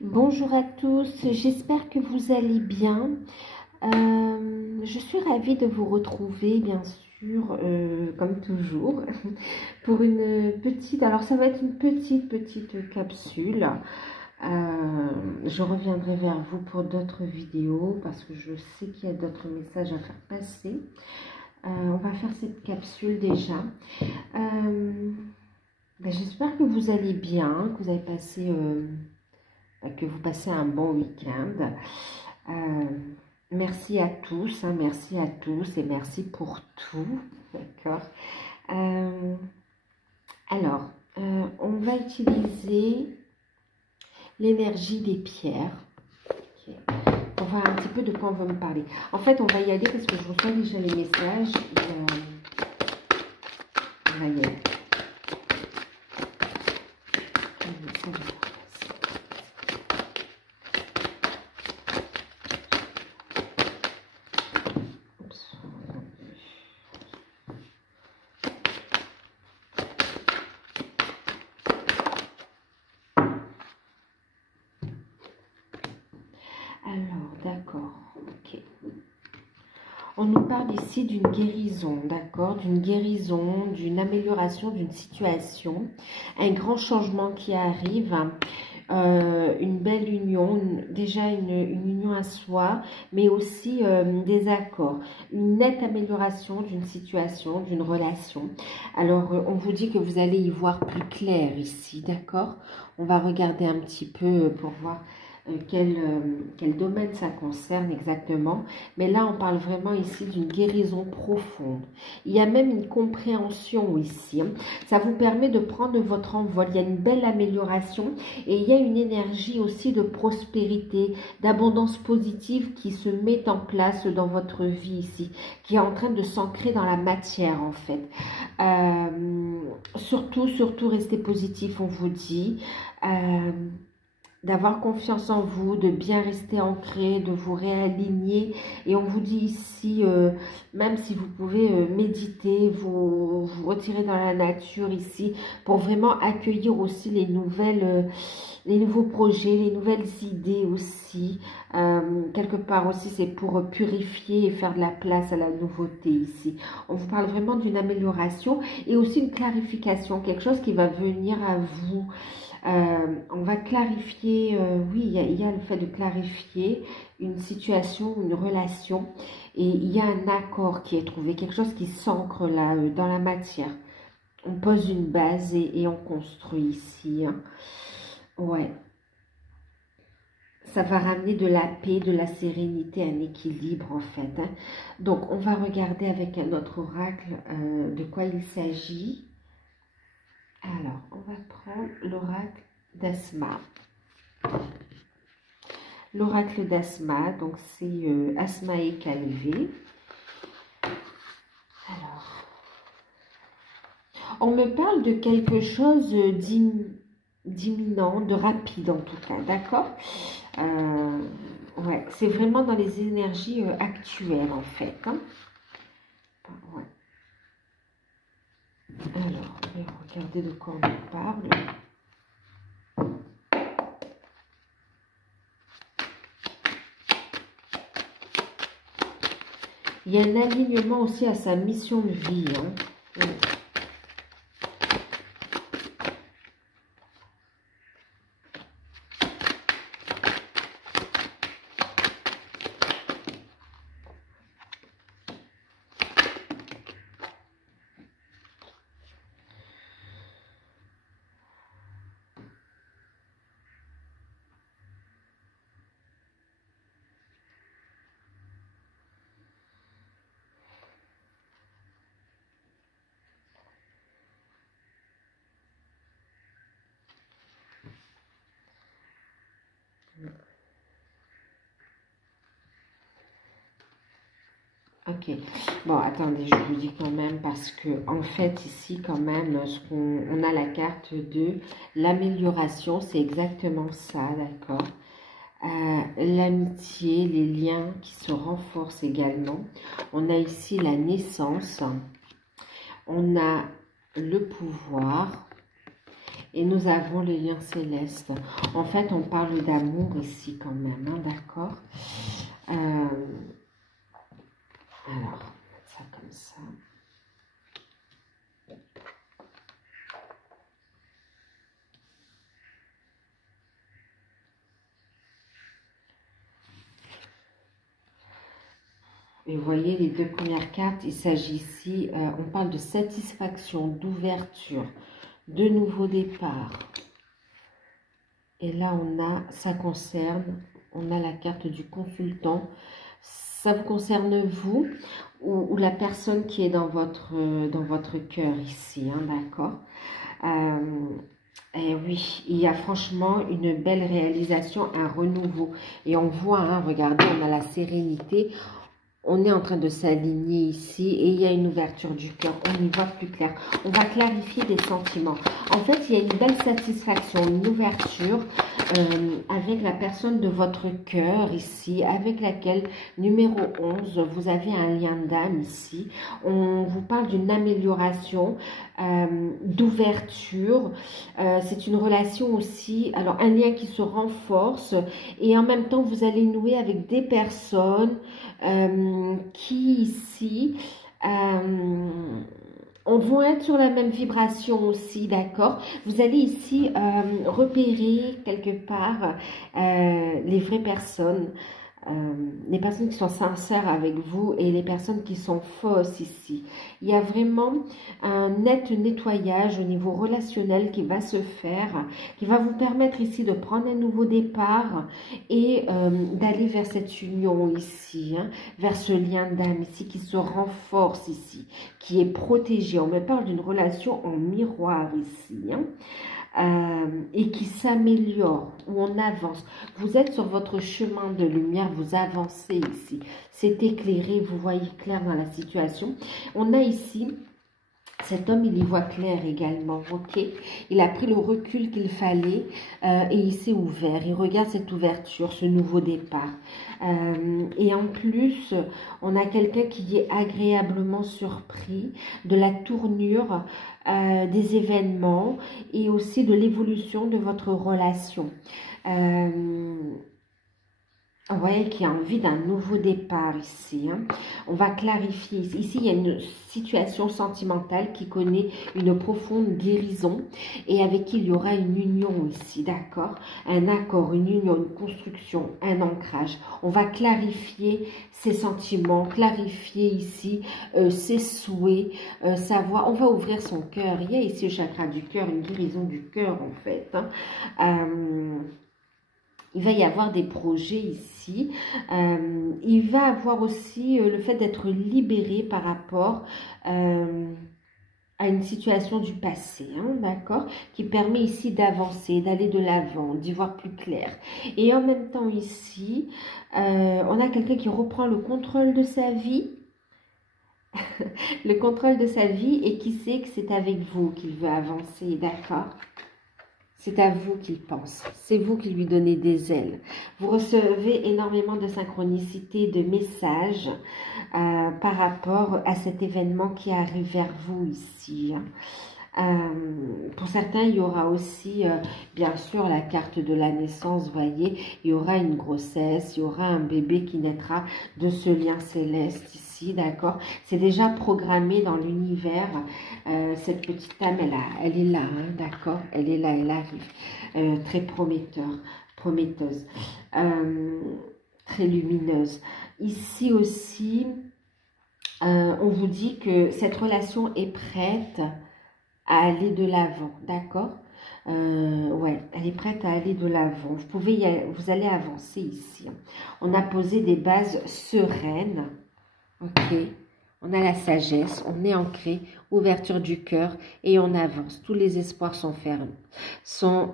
Bonjour à tous, j'espère que vous allez bien. Je suis ravie de vous retrouver, bien sûr, comme toujours, pour une petite, alors ça va être une petite capsule. Je reviendrai vers vous pour d'autres vidéos parce que je sais qu'il y a d'autres messages à faire passer. On va faire cette capsule déjà. J'espère que vous allez bien, que vous avez passé... que vous passez un bon week-end. Merci à tous, hein, merci à tous et merci pour tout. D'accord. On va utiliser l'énergie des pierres. Okay. On va un petit peu de quoi on va me parler. En fait, on va y aller parce que je reçois déjà les messages. On va y aller. Alors, d'accord, ok. On nous parle ici d'une guérison, d'accord, d'une guérison, d'une amélioration d'une situation, un grand changement qui arrive, une belle union, déjà une union à soi, mais aussi des accords, une nette amélioration d'une situation, d'une relation. Alors, on vous dit que vous allez y voir plus clair ici, d'accord? On va regarder un petit peu pour voir quel domaine ça concerne exactement. Mais là, on parle vraiment ici d'une guérison profonde. Il y a même une compréhension ici. Ça vous permet de prendre votre envol. Il y a une belle amélioration et il y a une énergie aussi de prospérité, d'abondance positive qui se met en place dans votre vie ici, qui est en train de s'ancrer dans la matière en fait. Surtout, restez positif, on vous dit. D'avoir confiance en vous, de bien rester ancré, de vous réaligner. Et on vous dit ici, même si vous pouvez méditer, vous retirer dans la nature ici, pour vraiment accueillir aussi les nouveaux projets, les nouvelles idées aussi. Quelque part aussi, c'est pour purifier et faire de la place à la nouveauté ici. On vous parle vraiment d'une amélioration et aussi une clarification, quelque chose qui va venir à vous. On va clarifier, oui, il y a le fait de clarifier une situation, une relation, et il y a un accord qui est trouvé, quelque chose qui s'ancre là dans la matière. On pose une base et on construit ici. Hein. Ouais. Ça va ramener de la paix, de la sérénité, un équilibre en fait. Hein. Donc, on va regarder avec un autre oracle de quoi il s'agit. Alors, on va prendre l'oracle d'Asma. L'oracle d'Asma, donc c'est Asmae Calvé. Alors, on me parle de quelque chose d'imminent, de rapide en tout cas, d'accord? Ouais, c'est vraiment dans les énergies actuelles en fait. Hein. Ouais. Alors, on va regarder de quoi on me parle. Il y a un alignement aussi à sa mission de vie. Hein. Ouais. Ok, bon attendez, je vous dis quand même parce que en fait ici quand même, on a la carte de l'amélioration, c'est exactement ça, d'accord. L'amitié, les liens qui se renforcent également. On a ici la naissance, on a le pouvoir Et nous avons le lien céleste. En fait, on parle d'amour ici quand même, hein, d'accord? Alors, on va mettre ça comme ça. Et vous voyez les deux premières cartes, il s'agit ici, on parle de satisfaction, d'ouverture, de nouveau départ. Et là, ça concerne, on a la carte du consultant. Ça vous concerne vous ou la personne qui est dans votre cœur ici, hein, d'accord? Et oui, il y a franchement une belle réalisation, un renouveau. Et on voit, hein, regardez, on a la sérénité. On est en train de s'aligner ici et il y a une ouverture du cœur. On y voit plus clair. On va clarifier des sentiments. En fait, il y a une belle satisfaction, une ouverture avec la personne de votre cœur ici, avec laquelle, numéro 11, vous avez un lien d'âme ici. On vous parle d'une amélioration, d'ouverture. C'est une relation aussi, alors un lien qui se renforce et en même temps, vous allez nouer avec des personnes qui ici on va être sur la même vibration aussi, d'accord? Vous allez ici repérer quelque part les vraies personnes, les personnes qui sont sincères avec vous et les personnes qui sont fausses ici. Il y a vraiment un net nettoyage au niveau relationnel qui va se faire, qui va vous permettre ici de prendre un nouveau départ et d'aller vers cette union ici, hein, vers ce lien d'âme ici qui se renforce ici, qui est protégé. On me parle d'une relation en miroir ici, hein. Et qui s'améliore, où on avance. Vous êtes sur votre chemin de lumière, vous avancez ici. C'est éclairé, vous voyez clair dans la situation. On a ici, cet homme, il y voit clair également, ok? Il a pris le recul qu'il fallait et il s'est ouvert. Il regarde cette ouverture, ce nouveau départ. Et en plus, on a quelqu'un qui est agréablement surpris de la tournure des événements et aussi de l'évolution de votre relation. Vous voyez qu'il y a envie d'un nouveau départ ici, hein. On va clarifier. Ici, il y a une situation sentimentale qui connaît une profonde guérison et avec qui il y aura une union ici, d'accord? Un accord, une union, une construction, un ancrage. On va clarifier ses sentiments, clarifier ici ses souhaits, savoir. On va ouvrir son cœur. Il y a ici le chakra du cœur, une guérison du cœur en fait, hein. Il va y avoir des projets ici. Il va avoir aussi le fait d'être libéré par rapport à une situation du passé, hein, d'accord, qui permet ici d'avancer, d'aller de l'avant, d'y voir plus clair. Et en même temps ici, on a quelqu'un qui reprend le contrôle de sa vie. Le contrôle de sa vie et qui sait que c'est avec vous qu'il veut avancer, d'accord? C'est à vous qu'il pense. C'est vous qui lui donnez des ailes. Vous recevez énormément de synchronicité, de messages par rapport à cet événement qui arrive vers vous ici. Pour certains, il y aura aussi, bien sûr, la carte de la naissance, vous voyez. Il y aura une grossesse, il y aura un bébé qui naîtra de ce lien céleste ici, d'accord? C'est déjà programmé dans l'univers. Cette petite âme, elle est là, hein, d'accord? Elle est là, elle arrive. Très prometteuse, très lumineuse. Ici aussi, on vous dit que cette relation est prête à aller de l'avant, d'accord? Ouais, elle est prête à aller de l'avant. Vous allez avancer ici. On a posé des bases sereines, ok? On a la sagesse, on est ancré, ouverture du cœur et on avance. Tous les espoirs sont fermes, sont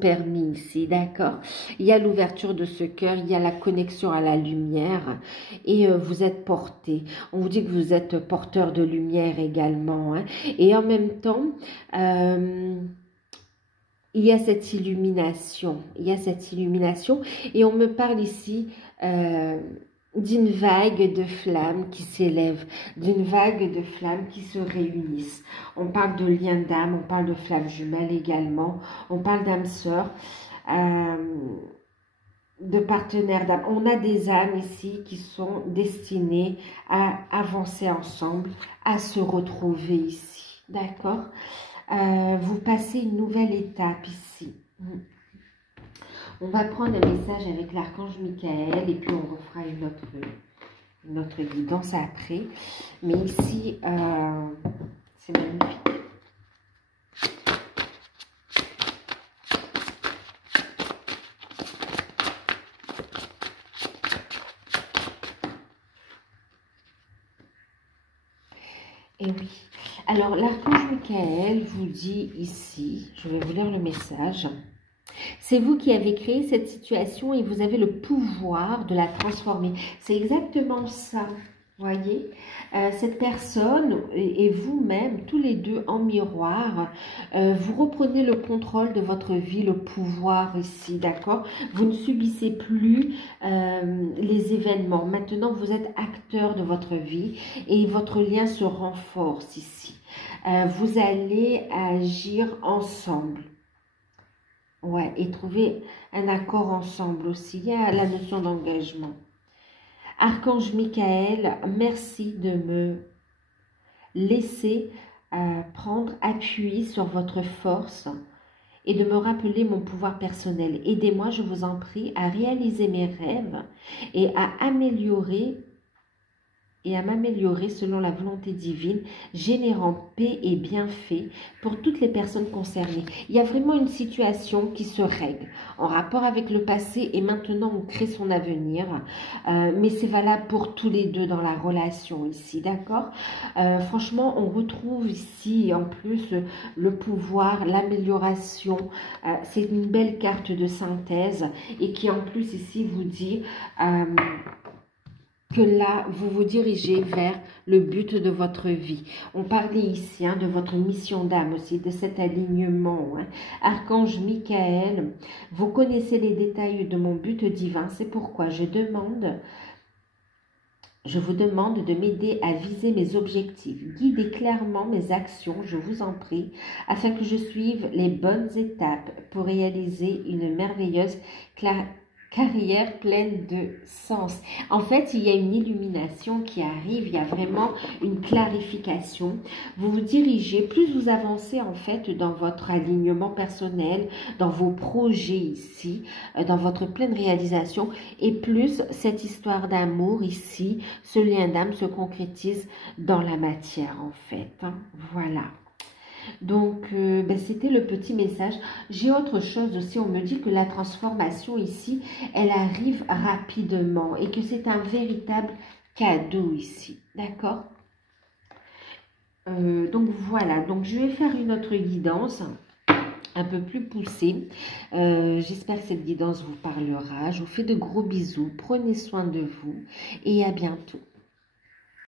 permis ici, d'accord? Il y a l'ouverture de ce cœur, il y a la connexion à la lumière et vous êtes porté. On vous dit que vous êtes porteur de lumière également, hein? Et en même temps, il y a cette illumination, et on me parle ici d'une vague de flammes qui s'élèvent, d'une vague de flammes qui se réunissent. On parle de lien d'âme, on parle de flammes jumelles également, on parle d'âme sœur, de partenaires d'âme. On a des âmes ici qui sont destinées à avancer ensemble, à se retrouver ici. D'accord? Vous passez une nouvelle étape ici. On va prendre un message avec l'archange Michael et puis on refera une autre guidance après. Mais ici, c'est magnifique. Et oui. Alors, l'archange Michael vous dit ici, je vais vous lire le message. C'est vous qui avez créé cette situation et vous avez le pouvoir de la transformer. C'est exactement ça, voyez. Cette personne et vous-même, tous les deux en miroir, vous reprenez le contrôle de votre vie, le pouvoir ici, d'accord? Vous ne subissez plus les événements. Maintenant, vous êtes acteur de votre vie et votre lien se renforce ici. Vous allez agir ensemble. Ouais, et trouver un accord ensemble aussi. Il y a la notion d'engagement. Archange Michael, merci de me laisser prendre appui sur votre force et de me rappeler mon pouvoir personnel. Aidez-moi, je vous en prie, à réaliser mes rêves et à m'améliorer selon la volonté divine, générant paix et bienfaits pour toutes les personnes concernées. Il y a vraiment une situation qui se règle en rapport avec le passé et maintenant on crée son avenir. Mais c'est valable pour tous les deux dans la relation ici, d'accord? Franchement, on retrouve ici en plus le pouvoir, l'amélioration. C'est une belle carte de synthèse et qui en plus ici vous dit... que là, vous vous dirigez vers le but de votre vie. On parlait ici de votre mission d'âme aussi, de cet alignement. Archange Michael, vous connaissez les détails de mon but divin. C'est pourquoi je vous demande de m'aider à viser mes objectifs. Guidez clairement mes actions, je vous en prie, afin que je suive les bonnes étapes pour réaliser une merveilleuse carrière pleine de sens. En fait, il y a une illumination qui arrive, il y a vraiment une clarification. Vous vous dirigez, plus vous avancez en fait dans votre alignement personnel, dans vos projets ici, dans votre pleine réalisation, et plus cette histoire d'amour ici, ce lien d'âme se concrétise dans la matière en fait. Voilà. Donc, c'était le petit message. J'ai autre chose aussi. On me dit que la transformation ici, elle arrive rapidement et que c'est un véritable cadeau ici. D'accord? Donc, voilà. Donc, je vais faire une autre guidance un peu plus poussée. J'espère que cette guidance vous parlera. Je vous fais de gros bisous. Prenez soin de vous et à bientôt.